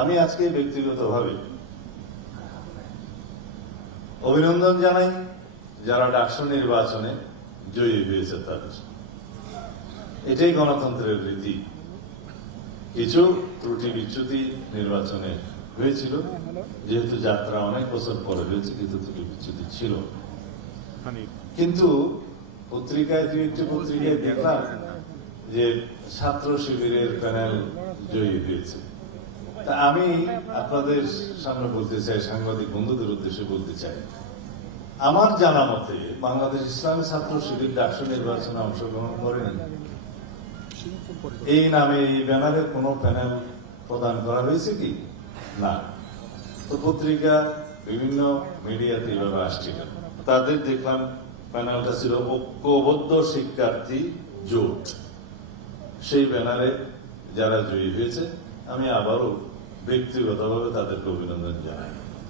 আমি আজকে ব্যক্তিগতভাবে অভিনন্দন জানাই যারা ডাকসু নির্বাচনে জয়ী হয়েছে তাদের। এটাই গণতন্ত্রের রীতি। কিছু ত্রুটি বিচ্যুতি নির্বাচনে হয়েছিল, যেহেতু যাত্রা অনেক বছর পরে হয়েছে, কিন্তু ত্রুটি বিচ্যুতি ছিল। কিন্তু পত্রিকায় দুই একটি পত্রিকায় দেখলাম যে ছাত্র শিবিরের প্যানেল জয়ী হয়েছে। তা আমি আপনাদের সামনে বলতে চাই, সাংবাদিক বন্ধুদের উদ্দেশ্যে বলতে চাই, আমার জানা মতে বাংলাদেশ ইসলামী ছাত্র শিবির ডাকসু নির্বাচনে অংশগ্রহণ করেনি। এই নামে এই ব্যানারে কোনো প্যানেল প্রদান করা হয়েছে কি না? তো পত্রিকা বিভিন্ন মিডিয়াতে এইভাবে আসছিল। তাদের দেখলাম প্যানেলটা ছিল ঐক্যবদ্ধ শিক্ষার্থী জোট। সেই ব্যানারে যারা জয়ী হয়েছে, আমি আবারও ব্যক্তিগতভাবে তাদেরকে অভিনন্দন জানাই।